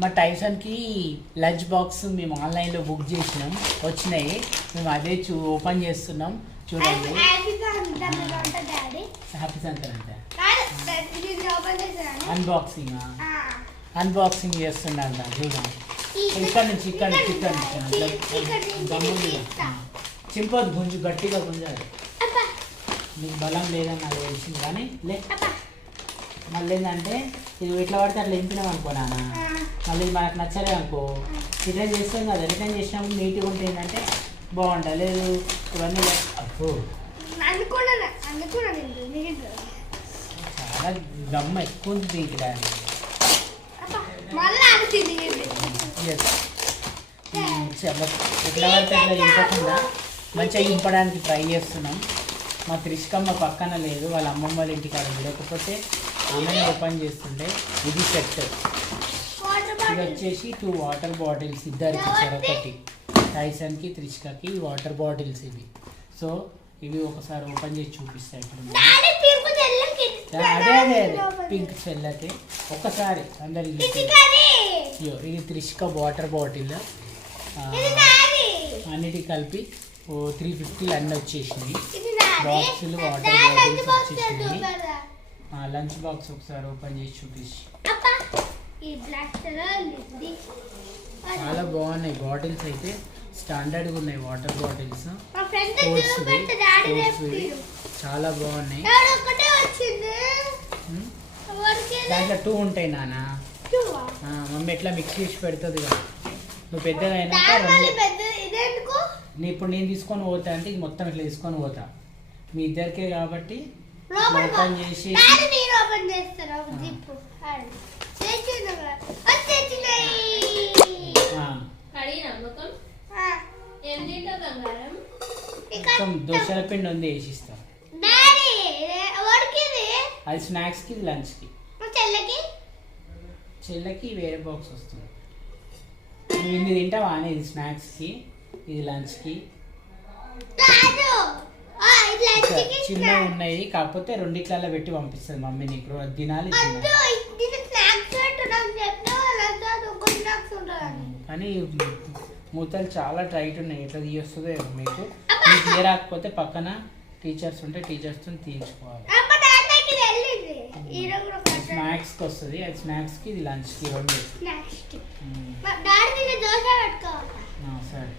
మా టైసన్కి lunch box మేము ఆన్లైన్లో బుక్ చేసినాం, వచ్చినాయి. మేము అదే ఓపెన్ చేస్తున్నాం, చూడండి. హ్యాపీ సంక్రాంతి అంటే అన్బాక్సింగ్ చేస్తుండ చూడండి. ఇక్కడ నుంచి చింపదు, గుంజు గట్టిగా గుంజాలి. మీకు బలం లేదని నాకు తెలిసింది, కానీ మళ్ళీ ఏంటంటే ఇది ఎట్లా పడితే అట్లా ఎంపినాం అనుకో నాన్న, మళ్ళీ మనకు నచ్చలేదు అనుకో రిటర్న్ చేస్తాం కదా. రిటర్న్ చేసినప్పుడు నీట్గా ఉంటే ఏంటంటే బాగుంటుంది. లేదు ఇవన్నీ చాలా గమ్మ ఎక్కువ ఉంది ఇక్కడ. ఎట్లా పడితే అట్లా ఇంపకుండా మంచిగా ఇంపడానికి ట్రై చేస్తున్నాం. మా త్రిష్కమ్మ పక్కన లేదు, వాళ్ళ అమ్మమ్మ వాళ్ళ ఇంటికాడ, లేకపోతే ఆమె ఓపెన్ చేస్తుండే. ఇది సెట్. ఇది వచ్చేసి 2 వాటర్ బాటిల్స్ ఇద్దరికి ఇచ్చారు, ఒకటి టైసన్కి త్రిష్కకి వాటర్ బాటిల్స్ ఇవి. సో ఇవి ఒకసారి ఓపెన్ చేసి చూపిస్తాయి. ఇప్పుడు అదే పింక్ చెల్లకి ఒకసారి అందరికి ఇది త్రిష్క వాటర్ బాటిల్ అన్నిటికి కలిపి 350 అన్నీ వచ్చేసినాయి. బాక్సులు వాటర్ బాటిల్స్ వచ్చేసినాయి. లంచ్ బాక్స్ ఒకసారి ఓపెన్ చేసి చూపించి. చాలా బాగున్నాయి బాటిల్స్, అయితే స్టాండర్డ్గా ఉన్నాయి వాటర్ బాటిల్స్. చాలా బాగున్నాయి. దాంట్లో 2 ఉంటాయి నాన్న. మమ్మీ ఎట్లా మిక్స్ చేసి పెడుతుంది కదా. నువ్వు పెద్దగా అయినాక ఇప్పుడు నేను తీసుకొని పోతా అంటే ఇది మొత్తం ఇట్లా తీసుకొని పోతా, మీ ఇద్దరికే కాబట్టి ఓపెన్ చేసి మొత్తం దోశల పిండి ఉంది వేసిస్తాం. అది స్నాక్స్కి, ఇది లంచ్కి. చెల్లకి వేరే బాక్స్ వస్తుంది. నువ్వు ఇన్ని తింటావా అనేది స్నాక్స్కి, ఇది లంచ్కి. చిన్నగా ఉన్నాయి, కాకపోతే 2 పెట్టి పంపిస్తుంది మమ్మీ. నీకు తినాలి కానీ మూతలు చాలా టైట్ ఉన్నాయి. ఎట్లా తీయొస్తుందో మీకు తీయరాకపోతే పక్కన టీచర్స్ ఉంటే టీచర్స్తో తీయించుకోవాలి. స్నాక్స్కి వస్తుంది, అది స్నాక్స్కి, ఇది లంచ్కి 2. సరే.